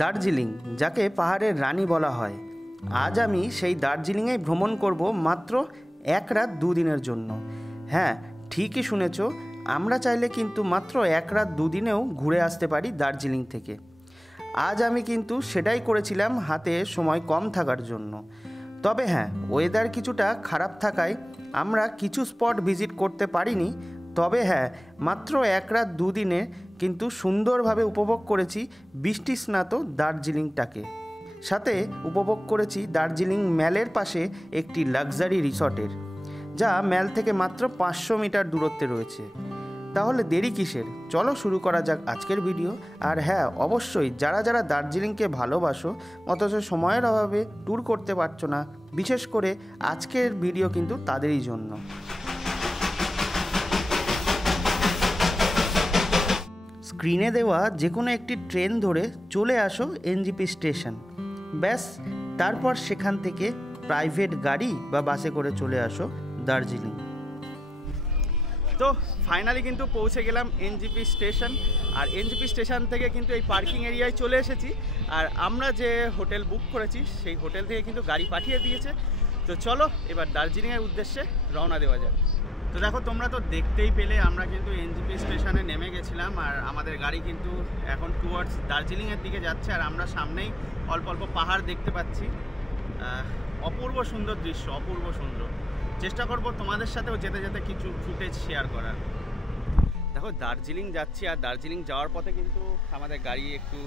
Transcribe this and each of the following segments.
দার্জিলিং, যাকে পাহাড়ের রানী বলা হয়। আজ আমি সেই দার্জিলিংয়ে ভ্রমণ করব মাত্র 1 রাত 2 দিনের জন্য। হ্যাঁ, ঠিকই শুনেছ, আমরা চাইলে কিন্তু মাত্র 1 রাত 2 দিনেও ঘুরে আসতে পারি দার্জিলিং থেকে। আজ আমি কিন্তু সেটাই করেছিলাম হাতে সময় কম থাকার জন্য। তবে হ্যাঁ, ওয়েদার কিছুটা খারাপ থাকায় আমরা কিছু স্পট ভিজিট করতে পারিনি। তবে হ্যাঁ, মাত্র 1 রাত 2 দিনে কিন্তু সুন্দরভাবে উপভোগ করেছি বৃষ্টি স্নাত দার্জিলিংটাকে। সাথে উপভোগ করেছি দার্জিলিং ম্যালের পাশে একটি লাক্সারি রিসর্টের, যা ম্যাল থেকে মাত্র 500 মিটার দূরত্বে রয়েছে। তাহলে দেরি কিসের, চলো শুরু করা যাক আজকের ভিডিও। আর হ্যাঁ, অবশ্যই যারা যারা দার্জিলিংকে ভালোবাসো অথচ সময়ের অভাবে ট্যুর করতে পারছো না, বিশেষ করে আজকের ভিডিও কিন্তু তাদেরই জন্য। স্ক্রিনে দেওয়া যে কোনো একটি ট্রেন ধরে চলে আসো এনজেপি স্টেশন। ব্যাস, তারপর সেখান থেকে প্রাইভেট গাড়ি বা বাসে করে চলে আসো দার্জিলিং। তো ফাইনালি কিন্তু পৌঁছে গেলাম এনজেপি স্টেশন। আর এনজেপি স্টেশন থেকে কিন্তু এই পার্কিং এরিয়ায় চলে এসেছি। আর আমরা যে হোটেল বুক করেছি সেই হোটেল থেকে কিন্তু গাড়ি পাঠিয়ে দিয়েছে। তো চলো এবার দার্জিলিংয়ের উদ্দেশ্যে রওনা দেওয়া যাক। তো দেখো, তোমরা তো দেখতেই পেলে আমরা কিন্তু এনজেপি স্টেশনে নেমে গেছিলাম। আর আমাদের গাড়ি কিন্তু এখন টুয়ার্ডস দার্জিলিংয়ের দিকে যাচ্ছে। আর আমরা সামনেই অল্প অল্প পাহাড় দেখতে পাচ্ছি। অপূর্ব সুন্দর দৃশ্য, অপূর্ব সুন্দর। চেষ্টা করব তোমাদের সাথেও যেতে যেতে কিছু ফুটেজ শেয়ার করার। দেখো, দার্জিলিং যাচ্ছি, আর দার্জিলিং যাওয়ার পথে কিন্তু আমাদের গাড়ি একটু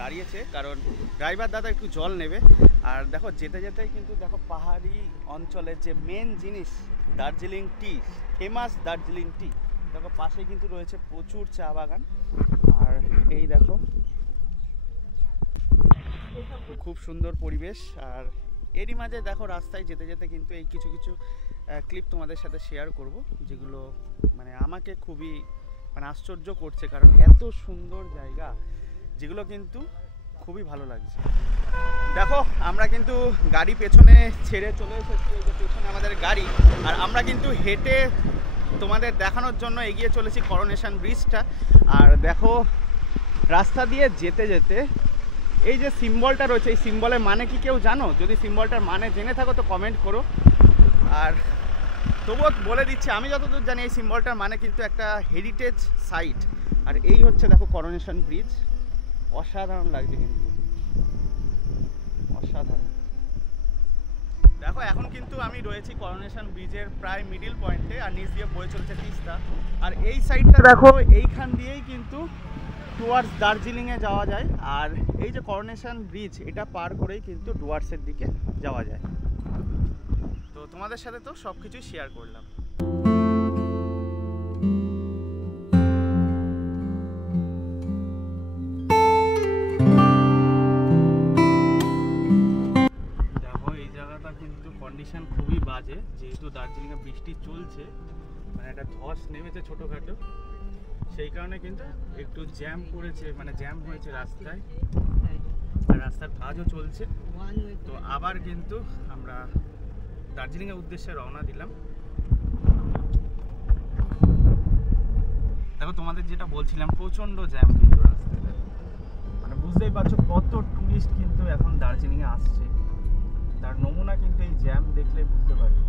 দাঁড়িয়েছে, কারণ ড্রাইভার দাদা একটু জল নেবে। আর দেখো, যেতে যেতেই কিন্তু দেখো পাহাড়ি অঞ্চলের যে মেন জিনিস দার্জিলিং টি, ফেমাস দার্জিলিং টি, দেখো পাশে কিন্তু রয়েছে প্রচুর চা বাগান। আর এই দেখো খুব সুন্দর পরিবেশ। আর এরই মাঝে দেখো রাস্তায় যেতে যেতে কিন্তু এই কিছু কিছু ক্লিপ তোমাদের সাথে শেয়ার করব, যেগুলো মানে আমাকে খুবই আশ্চর্য করছে, কারণ এত সুন্দর জায়গা যেগুলো কিন্তু খুবই ভালো লাগছে। দেখো, আমরা কিন্তু গাড়ি পেছনে ছেড়ে চলে এসেছি, এই যে পেছনে আমাদের গাড়ি। আর আমরা কিন্তু হেঁটে তোমাদের দেখানোর জন্য এগিয়ে চলেছি করোনেশন ব্রিজটা। আর দেখো, রাস্তা দিয়ে যেতে যেতে এই যে সিম্বলটা রয়েছে, এই সিম্বলের মানে কি কেউ জানো? যদি সিম্বলটার মানে জেনে থাকো তো কমেন্ট করো। আর তবুও বলে দিচ্ছি, আমি যতদূর জানি এই সিম্বলটার মানে কিন্তু একটা হেরিটেজ সাইট। আর এই হচ্ছে দেখো করোনেশন ব্রিজ। অসাধারণ লাগছে, কিন্তু অসাধারণ। দেখো, এখন কিন্তু আমি রয়েছি করোনেশন ব্রিজের প্রায় মিডিল পয়েন্টে, আর নিচ দিয়ে বয়ে চলেছে তিস্তা। আর এই সাইডটা দেখো, এইখান দিয়েই কিন্তু টুয়ার্ডস দার্জিলিংয়ে যাওয়া যায়। আর এই যে করোনেশন ব্রিজ, এটা পার করেই কিন্তু ডুয়ার্সের দিকে যাওয়া যায়। তো তোমাদের সাথে তো সব কিছুই শেয়ার করলাম। দেখো, এই জায়গাটা কিন্তু কন্ডিশন খুবই বাজে, যেহেতু দার্জিলিংয়ে বৃষ্টি চলছে, মানে একটা ধস নেমেছে ছোটোখাটো, সেই কারণে কিন্তু একটু জ্যাম পড়েছে, জ্যাম হয়েছে রাস্তায়। আর রাস্তার কাজও চলছে। তো আবার কিন্তু আমরা দার্জিলিংয়ের উদ্দেশ্যে রওনা দিলাম। দেখো, তোমাদের যেটা বলছিলাম, প্রচণ্ড জ্যাম কিন্তু রাস্তায়। বুঝতেই পারছো কত টুরিস্ট কিন্তু এখন দার্জিলিংয়ে আসছে। তার নমুনা কিন্তু এই জ্যাম দেখলে বুঝতে পারবে।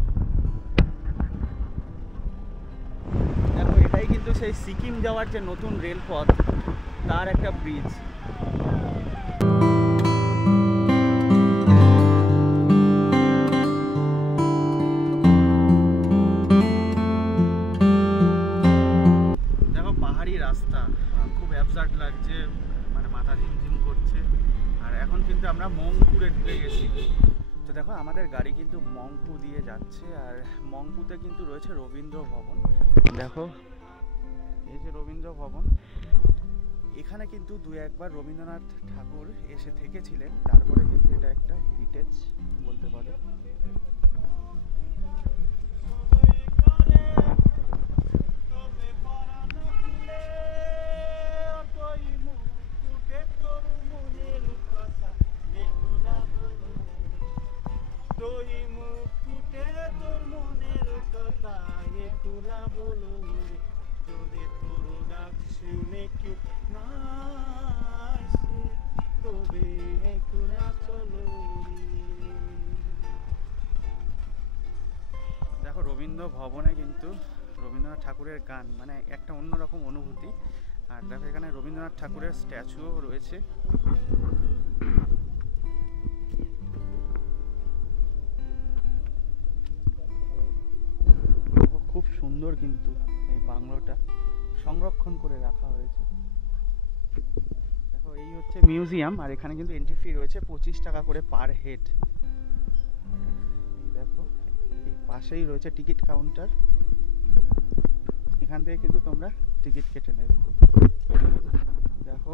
দেখো, এটাই কিন্তু সেই সিকিম যাওয়ার যে নতুন রেলপথ, তার একটা ব্রিজ। দেখো, পাহাড়ি রাস্তা খুব অ্যাবসার্ড লাগছে, মাথা ঝিমঝিম করছে। আর এখন কিন্তু আমরা মংপুরে ঢুকে গেছি। তো দেখো, আমাদের গাড়ি কিন্তু মংপু দিয়ে যাচ্ছে। আর মংপুতে কিন্তু রয়েছে রবীন্দ্র ভবন। দেখো, এই যে রবীন্দ্র ভবন, এখানে কিন্তু 2-1 বার রবীন্দ্রনাথ ঠাকুর এসে থেকেছিলেন। তারপরে কিন্তু এটা একটা হেরিটেজ বলতে পারে। যদি তোর ডাক শুনে কেউ না আসে, তবে ভবনে কিন্তু রবীন্দ্রনাথ ঠাকুরের গান মানে একটা অন্যরকম অনুভূতি। আর দেখো এখানে রবীন্দ্রনাথ ঠাকুরের স্ট্যাচুও রয়েছে। খুব সুন্দর কিন্তু এই বাংলোটা সংরক্ষণ করে রাখা হয়েছে। দেখো এই হচ্ছে মিউজিয়াম, আর এখানে কিন্তু এন্ট্রি ফি রয়েছে 25 টাকা করে পার হেড। এই দেখো এই পাশেই রয়েছে টিকিট কাউন্টার, এখান থেকে কিন্তু তোমরা টিকিট কেটে নেবে। দেখো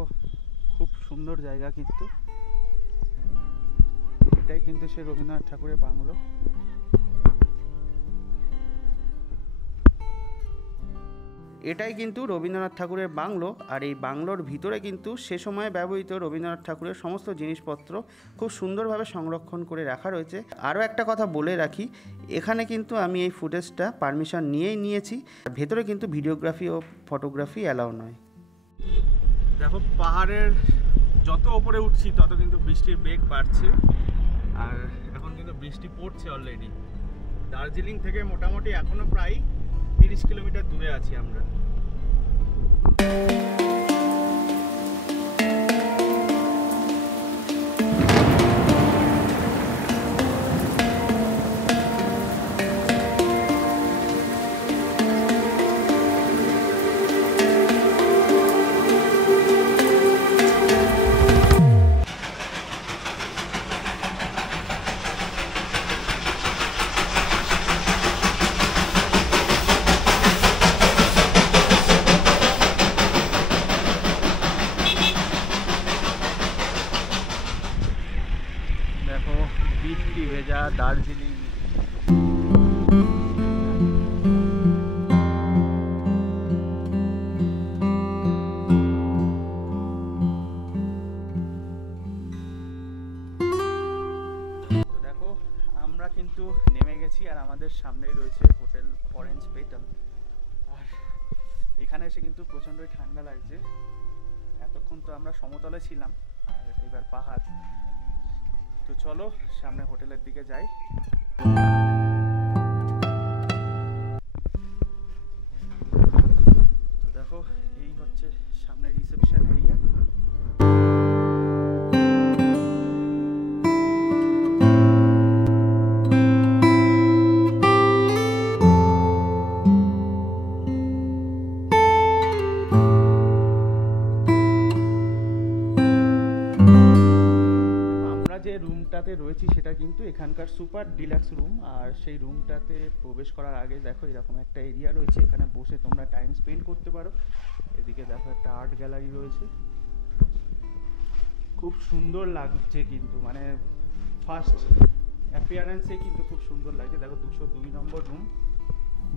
খুব সুন্দর জায়গা কিন্তু, এটাই কিন্তু সে রবীন্দ্রনাথ ঠাকুরের বাংলো। এটাই কিন্তু রবীন্দ্রনাথ ঠাকুরের বাংলো, আর এই বাংলোর ভিতরে কিন্তু সে সময় ব্যবহৃত রবীন্দ্রনাথ ঠাকুরের সমস্ত জিনিসপত্র খুব সুন্দরভাবে সংরক্ষণ করে রাখা রয়েছে। আরও একটা কথা বলে রাখি, এখানে কিন্তু আমি এই ফুটেজটা পারমিশন নিয়েই নিয়েছি, ভেতরে কিন্তু ভিডিওগ্রাফি ও ফটোগ্রাফি অ্যালাউ নয়। দেখো পাহাড়ের যত ওপরে উঠছি তত কিন্তু বৃষ্টির বেগ বাড়ছে, আর এখন কিন্তু বৃষ্টি পড়ছে অলরেডি। দার্জিলিং থেকে মোটামুটি এখনো প্রায় 30 কিলোমিটার দূরে আছি আমরা। দেখো বৃষ্টি ভেজা দার্জিলিং। দেখো আমরা কিন্তু নেমে গেছি, আর আমাদের সামনেই রয়েছে হোটেল অরেঞ্জ পেটাল। আর এখানে এসে কিন্তু প্রচণ্ডই ঠান্ডা লাগছে। এতক্ষণ তো আমরা সমতলে ছিলাম, আর এবার পাহাড়। তো চলো সামনে হোটেলের দিকে যাই। তো দেখো এই হচ্ছে সামনে রিসেপশন এরিয়া। যে রুমটাতে রয়েছি সেটা কিন্তু এখানকার সুপার ডিলাক্স রুম, আর সেই রুমটাতে প্রবেশ করার আগে দেখো এরকম একটা এরিয়া রয়েছে, এখানে বসে তোমরা টাইম স্পেন্ড করতে পারো। এদিকে দেখো একটা আর্ট গ্যালারি রয়েছে, খুব সুন্দর লাগছে কিন্তু, মানে ফার্স্ট অ্যাপিয়ারেন্সে কিন্তু খুব সুন্দর লাগে। দেখো 202 নম্বর রুম।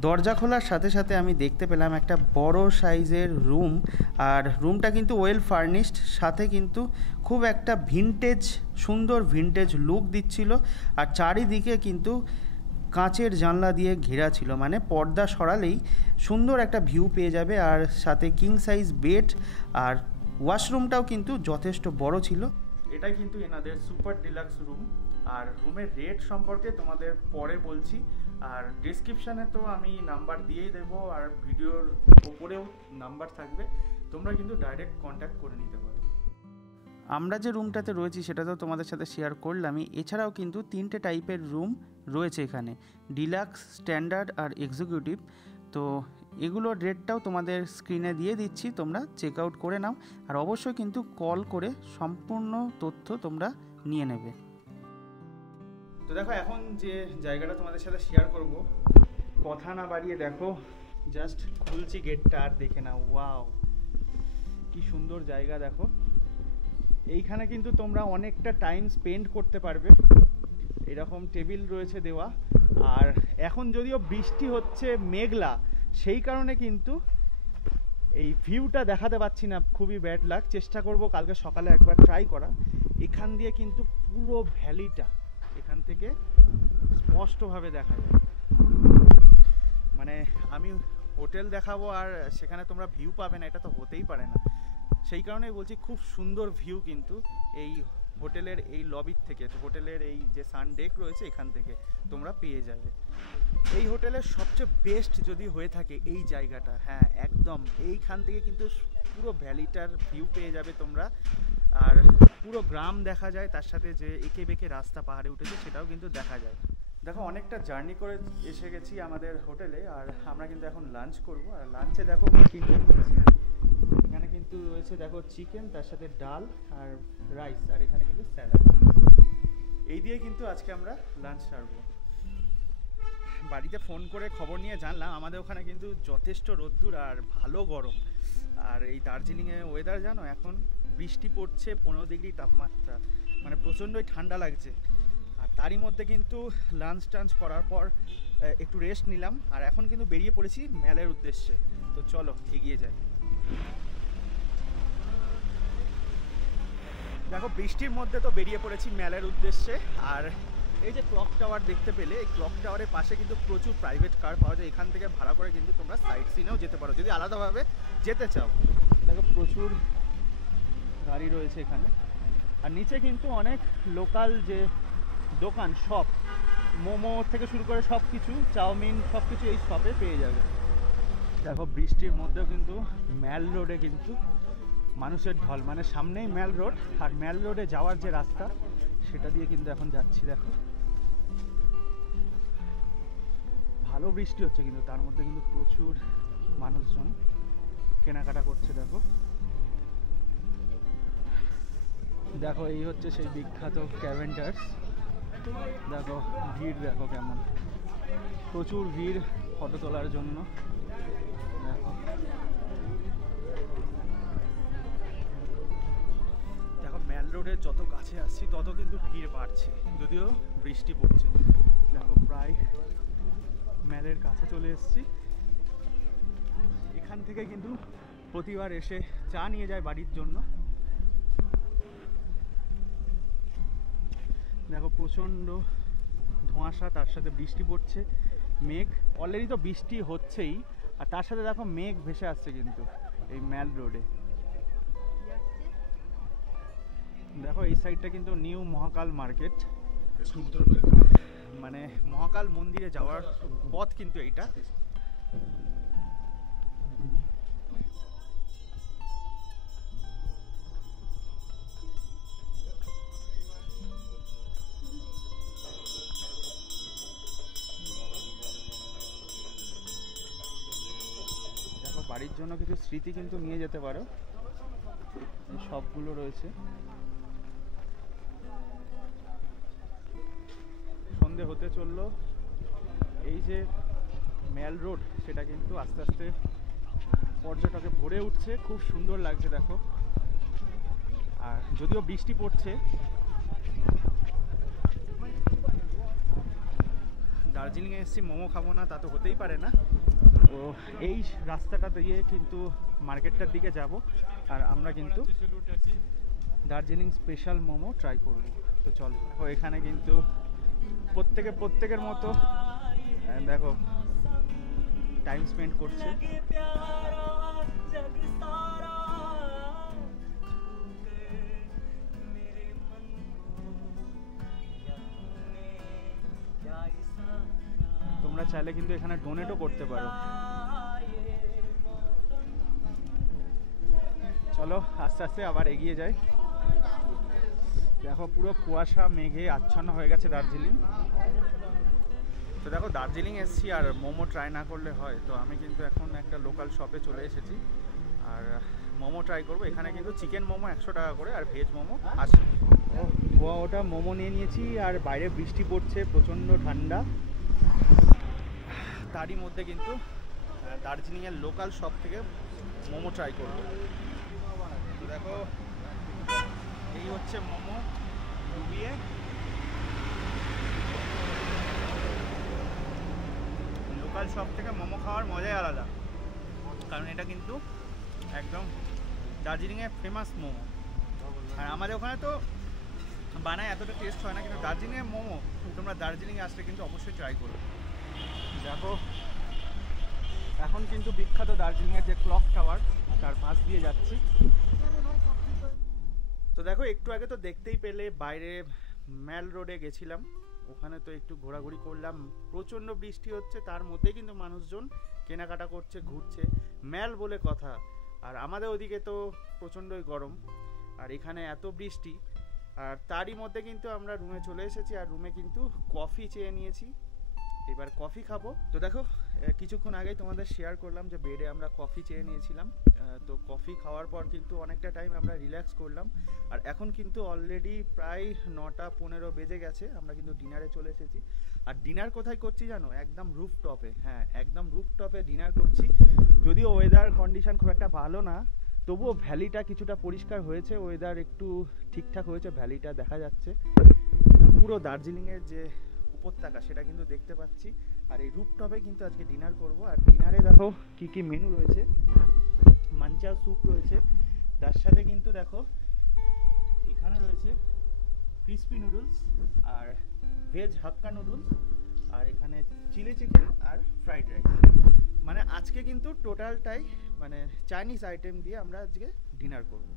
দরজা খোলার সাথে সাথে আমি দেখতে পেলাম একটা বড় সাইজের রুম, আর রুমটা কিন্তু ওয়েল ফার্নিশড, সাথে কিন্তু খুব একটা ভিনটেজ, সুন্দর ভিনটেজ লুক দিচ্ছিল। আর চারিদিকে কিন্তু কাঁচের জানলা দিয়ে ঘেরা ছিল, মানে পর্দা সরালেই সুন্দর একটা ভিউ পেয়ে যাবে। আর সাথে কিং সাইজ বেড, আর ওয়াশরুমটাও কিন্তু যথেষ্ট বড় ছিল। এটাই কিন্তু এনাদের সুপার ডিলাক্স রুম। আর রুমের রেট সম্পর্কে তোমাদের পরে বলছি, আর ডেসক্রিপশানে তো আমি নাম্বার দিয়েই দেবো, আর ভিডিওর ওপরেও নাম্বার থাকবে, তোমরা কিন্তু ডাইরেক্ট কন্ট্যাক্ট করে নিতে পারো। আমরা যে রুমটাতে রয়েছি সেটা তো তোমাদের সাথে শেয়ার করলামই, এছাড়াও কিন্তু 3টে টাইপের রুম রয়েছে এখানে, ডিলাক্স, স্ট্যান্ডার্ড আর এক্সিকিউটিভ। তো এগুলোর রেটটাও তোমাদের স্ক্রিনে দিয়ে দিচ্ছি, তোমরা চেক আউট করে নাও, আর অবশ্যই কিন্তু কল করে সম্পূর্ণ তথ্য তোমরা নিয়ে নেবে। তো দেখো এখন যে জায়গাটা তোমাদের সাথে শেয়ার করব, কথা না বাড়িয়ে দেখো জাস্ট খুলছি গেটটা আর দেখে নাও, ওয়াও কি সুন্দর জায়গা। দেখো এইখানে কিন্তু তোমরা অনেকটা টাইম স্পেন্ড করতে পারবে, এরকম টেবিল রয়েছে দেওয়া। আর এখন যদিও বৃষ্টি হচ্ছে, মেঘলা, সেই কারণে কিন্তু এই ভিউটা দেখাতে পাচ্ছি না, খুবই ব্যাড লাগ। চেষ্টা করব কালকে সকালে একবার ট্রাই করা। এখান দিয়ে কিন্তু পুরো ভ্যালিটা এখান থেকে স্পষ্টভাবে দেখা যায়। মানে আমি হোটেল দেখাবো আর সেখানে তোমরা ভিউ পাবে না, এটা তো হতেই পারে না। সেই কারণেই বলছি খুব সুন্দর ভিউ কিন্তু এই হোটেলের এই লবির থেকে, হোটেলের এই যে সান ডেক রয়েছে এখান থেকে তোমরা পেয়ে যাবে। এই হোটেলের সবচেয়ে বেস্ট যদি হয়ে থাকে এই জায়গাটা, হ্যাঁ একদম এইখান থেকে কিন্তু পুরো ভ্যালিটার ভিউ পেয়ে যাবে তোমরা, আর পুরো গ্রাম দেখা যায়, তার সাথে যে এঁকে বেঁকে রাস্তা পাহাড়ে উঠেছে সেটাও কিন্তু দেখা যায়। দেখো অনেকটা জার্নি করে এসে গেছি আমাদের হোটেলে, আর আমরা কিন্তু এখন লাঞ্চ করব। আর লাঞ্চে দেখো কী নিয়েছি, এখানে কিন্তু রয়েছে দেখো চিকেন, তার সাথে ডাল আর রাইস, আর এখানে কিন্তু স্যালাড। এই দিয়ে কিন্তু আজকে আমরা লাঞ্চ সারবো। বাড়িতে ফোন করে খবর নিয়ে জানলাম আমাদের ওখানে কিন্তু যথেষ্ট রোদ্দুর আর ভালো গরম। আর এই দার্জিলিংয়ে ওয়েদার জানো, এখন বৃষ্টি পড়ছে, 15 ডিগ্রি তাপমাত্রা, মানে প্রচণ্ডই ঠান্ডা লাগছে। আর তারই মধ্যে কিন্তু লাঞ্চ টাঞ্চ করার পর একটু রেস্ট নিলাম, আর এখন কিন্তু বেরিয়ে পড়েছি ম্যালের উদ্দেশ্যে। তো চলো এগিয়ে যাই। দেখো বৃষ্টির মধ্যে তো বেরিয়ে পড়েছি ম্যালের উদ্দেশ্যে। আর এই যে ক্লক টাওয়ার দেখতে পেলে, এই ক্লক টাওয়ারের পাশে কিন্তু প্রচুর প্রাইভেট কার পাওয়া যায়, এখান থেকে ভাড়া করে কিন্তু তোমরা সাইট সিনেও যেতে পারো যদি আলাদাভাবে যেতে চাও। দেখো প্রচুর গাড়ি রয়েছে এখানে, আর নিচে কিন্তু অনেক লোকাল যে দোকান, শপ, মোমো থেকে শুরু করে সব কিছু, চাউমিন সব কিছু এই শপে পেয়ে যাবে। দেখো বৃষ্টির মধ্যেও কিন্তু ম্যাল রোডে কিন্তু মানুষের ঢল, মানে সামনেই ম্যাল রোড, আর ম্যাল রোডে যাওয়ার যে রাস্তা সেটা দিয়ে কিন্তু এখন যাচ্ছি। দেখো ভালো বৃষ্টি হচ্ছে কিন্তু তার মধ্যে কিন্তু প্রচুর মানুষজন কেনাকাটা করছে। দেখো দেখো এই হচ্ছে সেই বিখ্যাত ক্যাভেন্ডার্স। দেখো ভিড় দেখো কেমন, প্রচুর ভিড় ফটো তোলার জন্য। দেখো দেখো ম্যাল রোডের যত কাছে আসছি তত কিন্তু ভিড় বাড়ছে, যদিও বৃষ্টি পড়ছে। দেখো প্রায় ম্যালের কাছে চলে এসেছি। এখান থেকে কিন্তু প্রতিবার এসে চা নিয়ে যায় বাড়ির জন্য। দেখো প্রচণ্ড ধোঁয়াশা, তার সাথে বৃষ্টি পড়ছে, মেঘ, অলরেডি তো বৃষ্টি হচ্ছেই, আর তার সাথে দেখো মেঘ ভেসে আসছে কিন্তু এই ম্যাল রোডে। দেখো এই সাইডটা কিন্তু নিউ মহাকাল মার্কেট, মানে মহাকাল মন্দিরে যাওয়ার পথ কিন্তু এইটা। দেখো বাড়ির জন্য কিছু স্মৃতি কিন্তু নিয়ে যেতে পারো, এই সবগুলো রয়েছে। সন্ধে হতে চললো, এই যে ম্যাল রোড সেটা কিন্তু আস্তে আস্তে পর্যটকে ভরে উঠছে, খুব সুন্দর লাগছে দেখো। আর যদিও বৃষ্টি পড়ছে, দার্জিলিংয়ে এসেছি মোমো খাবো না তা তো হতেই পারে না। তো এই রাস্তাটা দিয়ে কিন্তু মার্কেটটার দিকে যাব, আর আমরা কিন্তু দার্জিলিং স্পেশাল মোমো ট্রাই করব। তো চলো, এখানে কিন্তু প্রত্যেকের মতো দেখো টাইম স্পেন্ড করছে। তোমরা চাইলে কিন্তু এখানে ডোনেটও করতে পারো। চলো আস্তে আস্তে আবার এগিয়ে যাই। দেখো পুরো কুয়াশা মেঘে আচ্ছন্ন হয়ে গেছে দার্জিলিং। তো দেখো দার্জিলিং এসেছি আর মোমো ট্রাই না করলে হয়, তো আমি কিন্তু এখন একটা লোকাল শপে চলে এসেছি আর মোমো ট্রাই করবো। এখানে কিন্তু চিকেন মোমো 100 টাকা করে আর ভেজ মোমো 80। ওটা মোমো নিয়ে নিয়েছি, আর বাইরে বৃষ্টি পড়ছে, প্রচণ্ড ঠান্ডা, তারই মধ্যে কিন্তু দার্জিলিংয়ের লোকাল শপ থেকে মোমো ট্রাই করবো। তো দেখো এই হচ্ছে মোমো ডুবিয়ে। লোকাল শপ থেকে মোমো খাওয়ার মজাই আলাদা, কারণ এটা কিন্তু একদম দার্জিলিংয়ের ফেমাস মোমো। আর আমাদের ওখানে তো বানায় এতটা টেস্ট হয় না, কিন্তু দার্জিলিংয়ের মোমো তোমরা দার্জিলিংয়ে আসলে কিন্তু অবশ্যই ট্রাই করো। দেখো এখন কিন্তু বিখ্যাত দার্জিলিংয়ের যে ক্লক টাওয়ার তার পাশ দিয়ে যাচ্ছি। তো দেখো একটু আগে তো দেখতেই পেলে বাইরে ম্যাল রোডে গেছিলাম, ওখানে তো একটু ঘোরাঘুরি করলাম। প্রচণ্ড বৃষ্টি হচ্ছে, তার মধ্যে কিন্তু মানুষজন কেনাকাটা করছে, ঘুরছে, ম্যাল বলে কথা। আর আমাদের ওদিকে তো প্রচণ্ডই গরম, আর এখানে এত বৃষ্টি। আর তারই মধ্যে কিন্তু আমরা রুমে চলে এসেছি, আর রুমে কিন্তু কফি চেয়ে নিয়েছি, এবার কফি খাবো। তো দেখো কিছুক্ষণ আগেই তোমাদের শেয়ার করলাম যে বেডে আমরা কফি চেয়ে নিয়েছিলাম। তো কফি খাওয়ার পর কিন্তু অনেকটা টাইম আমরা রিল্যাক্স করলাম, আর এখন কিন্তু অলরেডি প্রায় 9:15 বেজে গেছে। আমরা কিন্তু ডিনারে চলে এসেছি। আর ডিনার কোথায় করছি জানো? একদম রুফটপে। হ্যাঁ, একদম রুফটপে ডিনার করছি। যদিও ওয়েদার কন্ডিশন খুব একটা ভালো না, তবুও ভ্যালিটা কিছুটা পরিষ্কার হয়েছে, ওয়েদার একটু ঠিকঠাক হয়েছে, ভ্যালিটা দেখা যাচ্ছে। পুরো দার্জিলিংয়ের যে উপত্যকা সেটা কিন্তু দেখতে পাচ্ছি। আর এই রুফটপে কিন্তু আজকে ডিনার করব। আর ডিনারে দেখো কি কি মেনু রয়েছে। মাঞ্চাও স্যুপ রয়েছে, তার সাথে কিন্তু দেখো এখানে রয়েছে ক্রিসপি নুডলস আর ভেজ হাক্কা নুডলস, আর এখানে চিলি চিকেন আর ফ্রাইড রাইস। মানে আজকে কিন্তু টোটালটাই মানে চাইনিজ আইটেম দিয়ে আমরা আজকে ডিনার করব।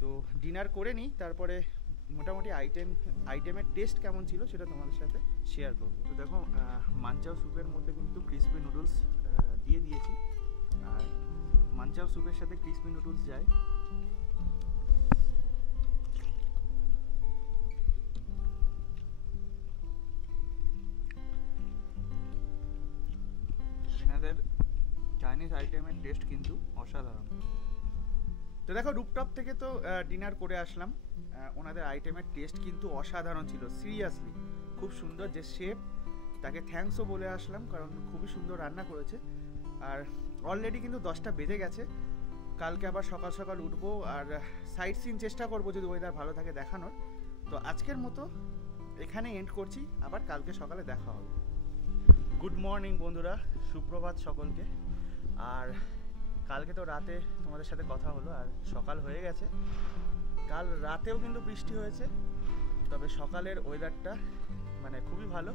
তো ডিনার করে নিই, তারপরে মোটামুটি আইটেমের টেস্ট কেমন ছিল সেটা তোমাদের সাথে শেয়ার করব। তো দেখো মাঞ্চাও স্যুপের মধ্যে কিন্তু ক্রিসপি নুডলস দিয়ে দিয়েছি, আর মাঞ্চাও স্যুপের সাথে ক্রিসপি নুডলস যায়। এনাদের চাইনিজ আইটেমের টেস্ট কিন্তু অসাধারণ। তো দেখো রুফটপ থেকে তো ডিনার করে আসলাম, ওনাদের আইটেমের টেস্ট কিন্তু অসাধারণ ছিল, সিরিয়াসলি খুব সুন্দর। যে শেফ, তাকে থ্যাঙ্কসও বলে আসলাম, কারণ খুবই সুন্দর রান্না করেছে। আর অলরেডি কিন্তু 10টা বেজে গেছে। কালকে আবার সকাল সকাল উঠবো, আর সাইট সিন চেষ্টা করবো যদি ওয়েদার ভালো থাকে দেখানোর। তো আজকের মতো এখানে এন্ড করছি, আবার কালকে সকালে দেখা হবে। গুড মর্নিং বন্ধুরা, সুপ্রভাত সকলকে। আর কালকে তো রাতে তোমাদের সাথে কথা হলো, আর সকাল হয়ে গেছে। কাল রাতেও কিন্তু বৃষ্টি হয়েছে, তবে সকালের ওয়েদারটা মানে খুবই ভালো,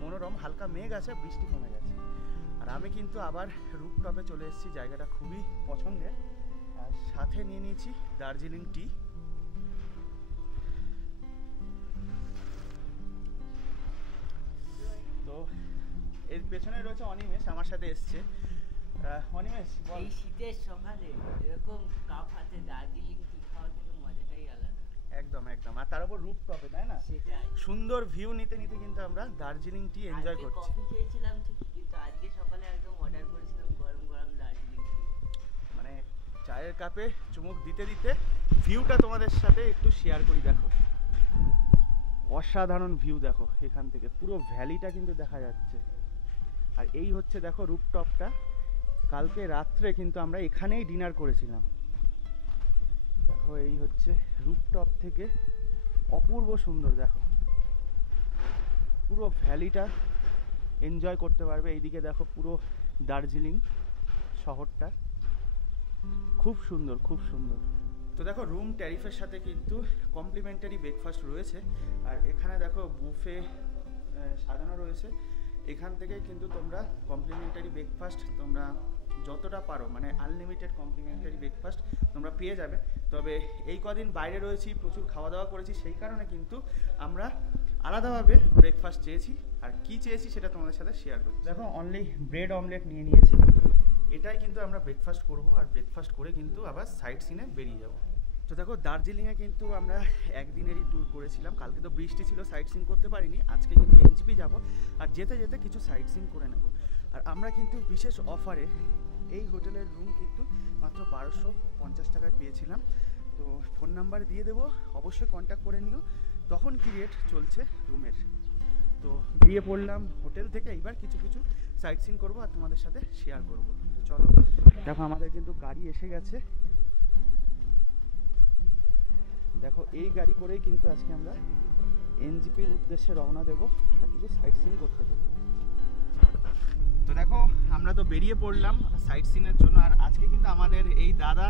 মনোরম, হালকা মেঘ আছে, বৃষ্টি কমে গেছে। আর আমি কিন্তু আবার রুফটপে চলে এসেছি, জায়গাটা খুবই পছন্দের। আর সাথে নিয়ে নিয়েছি দার্জিলিং টি। তো এর পেছনে রয়েছে অনিমেষ, আমার সাথে এসছে। অনিমেষ, এই শীতের সকালে এরকম কাপ হাতে দার্জিলিং টি খাওয়ার কিন্তু মজাটাই আলাদা। একদম একদম। আর তার উপর রুফটপে, তাই না? সেটাই। সুন্দর ভিউ নিতে নিতে কিন্তু আমরা দার্জিলিং টি এনজয় করছি। কফি খেয়েছিলাম ঠিকই, কিন্তু আজকে সকালে একদম অর্ডার করেছিলাম গরম গরম দার্জিলিং টি। মানে চায়ের কাপে চুমুক দিতে দিতে ভিউটা তোমাদের সাথে একটু শেয়ার করি। দেখো অসাধারণ ভিউ, দেখো এখান থেকে পুরো ভ্যালিটা কিন্তু দেখা যাচ্ছে। আর এই হচ্ছে দেখো রুফটপটা। কালকে রাত্রে কিন্তু আমরা এখানেই ডিনার করেছিলাম। দেখো এই হচ্ছে রুফটপ থেকে অপূর্ব সুন্দর, দেখো পুরো ভ্যালিটা এনজয় করতে পারবে। এইদিকে দেখো পুরো দার্জিলিং শহরটা, খুব সুন্দর, খুব সুন্দর। তো দেখো রুম ট্যারিফের সাথে কিন্তু কমপ্লিমেন্টারি ব্রেকফাস্ট রয়েছে। আর এখানে দেখো বুফে সাজানো রয়েছে। এখান থেকে কিন্তু তোমরা কমপ্লিমেন্টারি ব্রেকফাস্ট তোমরা যতটা পারো, মানে আনলিমিটেড কমপ্লিমেন্টারি ব্রেকফাস্ট তোমরা পেয়ে যাবে। তবে এই কদিন বাইরে রয়েছি, প্রচুর খাওয়া দাওয়া করেছি, সেই কারণে কিন্তু আমরা আলাদাভাবে ব্রেকফাস্ট চেয়েছি। আর কি চেয়েছি সেটা তোমাদের সাথে শেয়ার করছি। দেখো অনলি ব্রেড অমলেট নিয়ে নিয়েছি, এটাই কিন্তু আমরা ব্রেকফাস্ট করব। আর ব্রেকফাস্ট করে কিন্তু আবার সাইট সিনে বেরিয়ে যাব। তো দেখো দার্জিলিংয়ে কিন্তু আমরা একদিনেরই ট্যুর করেছিলাম। কালকে তো বৃষ্টি ছিল, সাইট সিন করতে পারিনি। আজকে কিন্তু এনজিপি যাব, আর যেতে যেতে কিছু সাইট সিন করে নেব। আর আমরা কিন্তু বিশেষ অফারে এই হোটেলের রুম কিন্তু মাত্র 1250 টাকায় পেয়েছিলাম। তো ফোন নাম্বার দিয়ে দেবো, অবশ্যই কন্ট্যাক্ট করে নিও তখন কি রেট চলছে রুমের। তো বেরিয়ে পড়লাম হোটেল থেকে, এইবার কিছু কিছু সাইট সিন করবো আর তোমাদের সাথে শেয়ার করবো। তো চলো, দেখো আমাদের কিন্তু গাড়ি এসে গেছে। দেখো এই গাড়ি করেই কিন্তু আজকে আমরা এনজিপির উদ্দেশ্যে রওনা দেবো আর কিছু সাইট সিন করতে দেবো। তো দেখো আমরা তো বেরিয়ে পড়লাম সাইট সিনের জন্য। আর আজকে কিন্তু আমাদের এই দাদা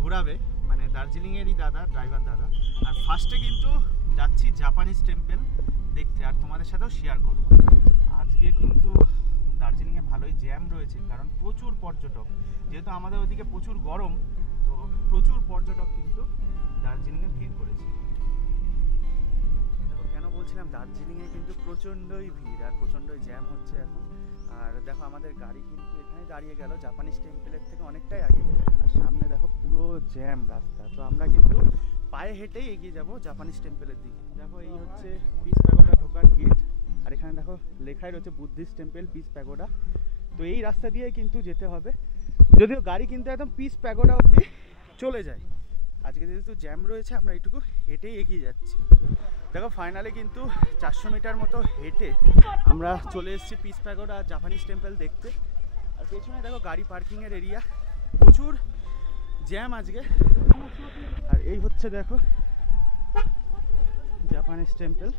ঘোরাবে, মানে দার্জিলিংয়েরই দাদা, ড্রাইভার দাদা। আর ফার্স্টে কিন্তু যাচ্ছি জাপানিজ টেম্পল দেখতে, আর তোমাদের সাথেও শেয়ার করব। আজকে কিন্তু দার্জিলিংয়ে ভালোই জ্যাম রয়েছে, কারণ প্রচুর পর্যটক। যেহেতু আমাদের ওইদিকে প্রচুর গরম, তো প্রচুর পর্যটক কিন্তু দার্জিলিংয়ে ভিড় করেছে। বলছিলাম দার্জিলিংয়ে কিন্তু প্রচণ্ডই ভিড় আর প্রচণ্ডই জ্যাম হচ্ছে এখন। আর দেখো আমাদের গাড়ি কিন্তু এখানে দাঁড়িয়ে গেল জাপানিজ টেম্পলের থেকে অনেকটাই আগে, আর সামনে দেখো পুরো জ্যাম রাস্তা। তো আমরা কিন্তু পায়ে হেঁটেই এগিয়ে যাব জাপানিজ টেম্পলের দিকে। দেখো এই হচ্ছে পিস প্যাগোডা ঢোকার গেট, আর এখানে দেখো লেখাই রয়েছে বুদ্ধিস্ট টেম্পল পিস প্যাগোডা। তো এই রাস্তা দিয়ে কিন্তু যেতে হবে, যদিও গাড়ি কিন্তু একদম পিস প্যাগোডা অবধি চলে যায়। আজকে যেহেতু জ্যাম রয়েছে আমরা এইটুকু হেঁটেই এগিয়ে যাচ্ছি। দেখো ফাইনালি কিন্তু 400 মিটার মতো হেঁটে আমরা চলে এসেছি পিস প্যাগোডা জাপানিজ টেম্পল দেখতে। আর পেছনে দেখো গাড়ি পার্কিংয়ের এরিয়া, প্রচুর জ্যাম আজকে। আর এই হচ্ছে দেখো জাপানিজ টেম্পল।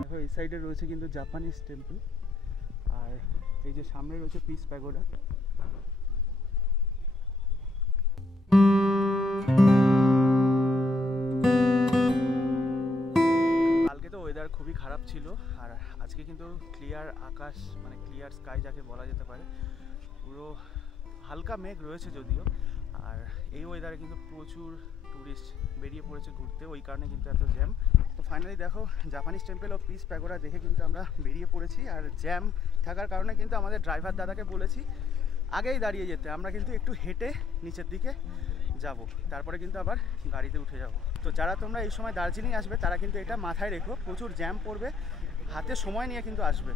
দেখো এই সাইডে রয়েছে কিন্তু জাপানিজ টেম্পল, আর এই যে সামনে রয়েছে পিস প্যাগোডা। কালকে তো ওয়েদার খুবই খারাপ ছিল, আর আজকে কিন্তু ক্লিয়ার আকাশ, মানে ক্লিয়ার স্কাই যাকে বলা যেতে পারে। পুরো হালকা মেঘ রয়েছে যদিও, আর এই ওয়েদারে কিন্তু প্রচুর টুরিস্ট বেরিয়ে পড়েছে ঘুরতে, ওই কারণে কিন্তু এত জ্যাম। তো ফাইনালি দেখো জাপানিজ টেম্পল ও পিস প্যাগোডা দেখে কিন্তু আমরা বেরিয়ে পড়েছি। আর জ্যাম থাকার কারণে কিন্তু আমাদের ড্রাইভার দাদাকে বলেছি আগেই দাঁড়িয়ে যেতে, আমরা কিন্তু একটু হেঁটে নিচের দিকে যাব, তারপরে কিন্তু আবার গাড়িতে উঠে যাব। তো যারা তোমরা এই সময় দার্জিলিং আসবে তারা কিন্তু এটা মাথায় রেখো, প্রচুর জ্যাম পড়বে, হাতে সময় নিয়ে কিন্তু আসবে।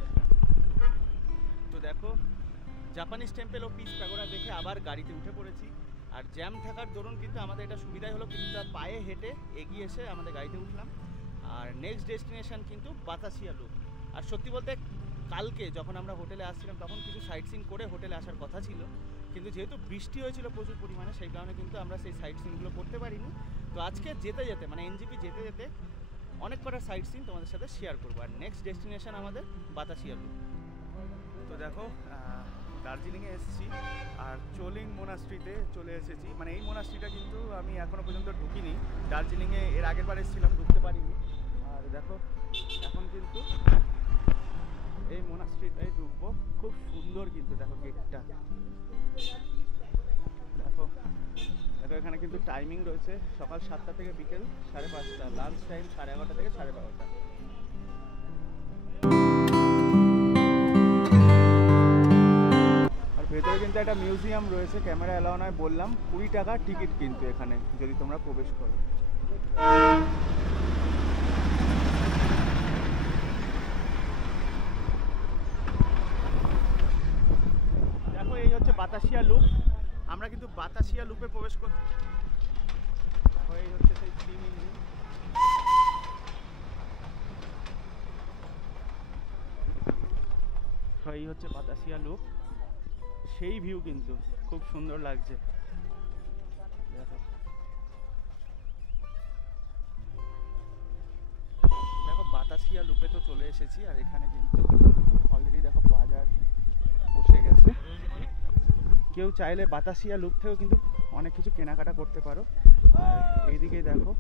তো দেখো জাপানিজ টেম্পল ও পিস প্যাগোডা দেখে আবার গাড়িতে উঠে পড়েছি। আর জ্যাম থাকার দরুন কিন্তু আমাদের এটা সুবিধাই হলো, কিন্তু পায়ে হেঁটে এগিয়ে এসে আমাদের গাড়িতে উঠলাম। আর নেক্সট ডেস্টিনেশন কিন্তু বাতাসিয়া লুপ। আর সত্যি বলতে কালকে যখন আমরা হোটেলে আসছিলাম তখন কিছু সাইট সিন করে হোটেলে আসার কথা ছিল, কিন্তু যেহেতু বৃষ্টি হয়েছিল প্রচুর পরিমাণে, সেই কারণে কিন্তু আমরা সেই সাইট সিনগুলো করতে পারিনি। তো আজকে যেতে যেতে মানে এনজিপি যেতে যেতে অনেক কটা সাইট সিন তোমাদের সাথে শেয়ার করবো। আর নেক্সট ডেস্টিনেশন আমাদের বাতাসিয়া লুপ। তো দেখো দার্জিলিংয়ে এসেছি আর চোলিং মোনাস্ট্রিতে চলে এসেছি। মানে এই মোনাস্ট্রিটা কিন্তু আমি এখনও পর্যন্ত ঢুকিনি, দার্জিলিংয়ে এর আগের বার এসেছিলাম, ঢুকতে পারিনি। আর দেখো এখন কিন্তু এই মোনাস্ট্রিটাই ঢুকবো, খুব সুন্দর কিন্তু দেখো গেটটা। দেখো দেখো এখানে কিন্তু টাইমিং রয়েছে সকাল 7টা থেকে বিকেল 5:30, লাঞ্চ টাইম 11:30 থেকে 12:30। ভেতরে কিন্তু একটা মিউজিয়াম রয়েছে, ক্যামেরা অ্যালাউ নয় বললাম। 20 টাকা টিকিট কিন্তু এখানে যদি তোমরা প্রবেশ করো। দেখো এই হচ্ছে বাতাসিয়া লুপ, আমরা কিন্তু বাতাসিয়া লুপে প্রবেশ করতে। দেখো এই হচ্ছে সেই স্টিম ইঞ্জিন। এই হচ্ছে বাতাসিয়া লুপ, সেই ভিউ কিন্তু খুব সুন্দর লাগছে। দেখো দেখো বাতাসিয়া লুপে তো চলে এসেছি, আর এখানে কিন্তু অলরেডি দেখো বাজার বসে গেছে। কেউ চাইলে বাতাসিয়া লুপ থেকেও কিন্তু অনেক কিছু কেনাকাটা করতে পারো। আর এইদিকে দেখো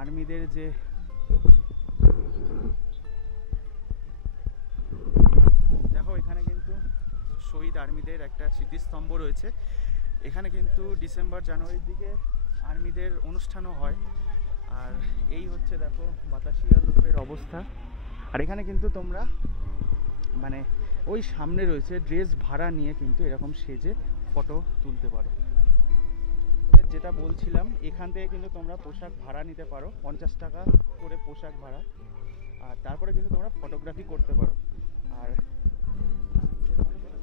আর্মিদের যে দেখো এখানে কিন্তু শহীদ আর্মিদের একটা স্মৃতিস্তম্ভ রয়েছে। এখানে কিন্তু ডিসেম্বর জানুয়ারির দিকে আর্মিদের অনুষ্ঠানও হয়। আর এই হচ্ছে দেখো বাতাসিয়া লুপের অবস্থা। আর এখানে কিন্তু তোমরা মানে ওই সামনে রয়েছে ড্রেস ভাড়া নিয়ে কিন্তু এরকম সেজে ফটো তুলতে পারো। যেটা বলছিলাম এখান থেকে কিন্তু তোমরা পোশাক ভাড়া নিতে পারো, 50 টাকা করে পোশাক ভাড়া, আর তারপরে কিন্তু তোমরা ফটোগ্রাফি করতে পারো। আর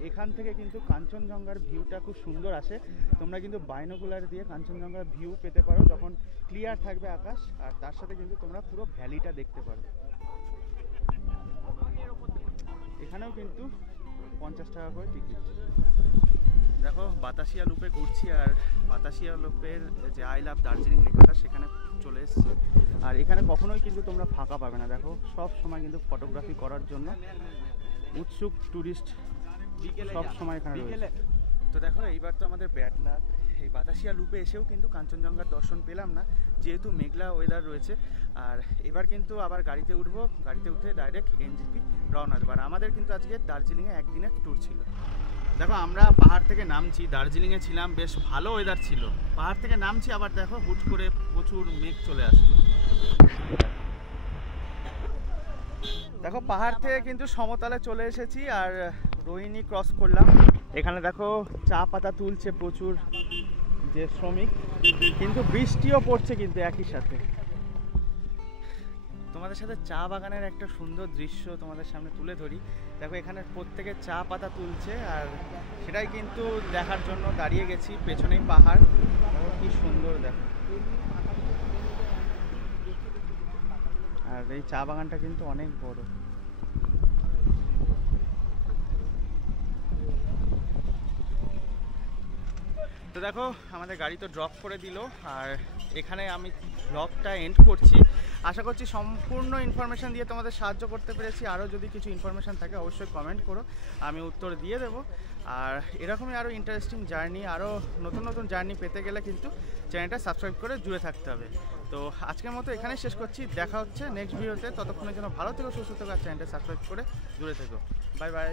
এখান থেকে কিন্তু কাঞ্চনজঙ্ঘার ভিউটা খুব সুন্দর আসে, তোমরা কিন্তু বাইনোকুলার দিয়ে কাঞ্চনজঙ্ঘার ভিউ পেতে পারো যখন ক্লিয়ার থাকবে আকাশ। আর তার সাথে কিন্তু তোমরা পুরো ভ্যালিটা দেখতে পারো। এখানেও কিন্তু 50 টাকা করে টিকিট। দেখো বাতাসিয়া লুপে ঘুরছি, আর বাতাসিয়া লুপের যে আই লাভ দার্জিলিং লেখাটা সেখানে চলে এসেছি। আর এখানে কখনোই কিন্তু তোমরা ফাঁকা পাবে না, দেখো সব সময় কিন্তু ফটোগ্রাফি করার জন্য উৎসুক ট্যুরিস্ট সব সময় এখানে রয়েছে। তো দেখো এইবার তো আমাদের ব্যাড লাক, এই বাতাসিয়া লুপে এসেও কিন্তু কাঞ্চনজঙ্ঘার দর্শন পেলাম না, যেহেতু মেঘলা ওয়েদার রয়েছে। আর এবার কিন্তু আবার গাড়িতে উঠবো, গাড়িতে উঠে ডাইরেক্ট এনজিপি রওনা দেবো। আর আমাদের কিন্তু আজকে দার্জিলিংয়ে একদিনের ট্যুর ছিল। দেখো আমরা পাহাড় থেকে নামছি, দার্জিলিংয়ে ছিলাম, বেশ ভালো ওয়েদার ছিল। পাহাড় থেকে নামছি, আবার দেখো হুট করে প্রচুর মেঘ চলে আসলো। দেখো পাহাড় থেকে কিন্তু সমতলে চলে এসেছি আর রোহিণী ক্রস করলাম। এখানে দেখো চা পাতা তুলছে প্রচুর যে শ্রমিক, কিন্তু বৃষ্টিও পড়ছে কিন্তু একই সাথে। তোমাদের সাথে চা বাগানের একটা সুন্দর দৃশ্য তোমাদের সামনে তুলে ধরি। দেখো এখানে প্রত্যেকে চা পাতা তুলছে আর সেটাই কিন্তু দেখার জন্য দাঁড়িয়ে গেছি। পেছনেই পাহাড়, কি সুন্দর দেখো। আর এই চা বাগানটা কিন্তু অনেক বড়। তো দেখো আমাদের গাড়ি তো ড্রপ করে দিল আর এখানে আমি ব্লগটা এন্ড করছি। আশা করছি সম্পূর্ণ ইনফরমেশান দিয়ে তোমাদের সাহায্য করতে পেরেছি। আরও যদি কিছু ইনফরমেশান থাকে অবশ্যই কমেন্ট করো, আমি উত্তর দিয়ে দেবো। আর এরকমই আরও ইন্টারেস্টিং জার্নি, আরও নতুন নতুন জার্নি পেতে গেলে কিন্তু চ্যানেলটা সাবস্ক্রাইব করে জুড়ে থাকতে হবে। তো আজকের মতো এখানেই শেষ করছি, দেখা হচ্ছে নেক্সট ভিডিওতে। ততক্ষণের জন্য ভালো থেকো, সুস্থ থেকো আর চ্যানেলটা সাবস্ক্রাইব করে জুড়ে থেকো। Bye bye.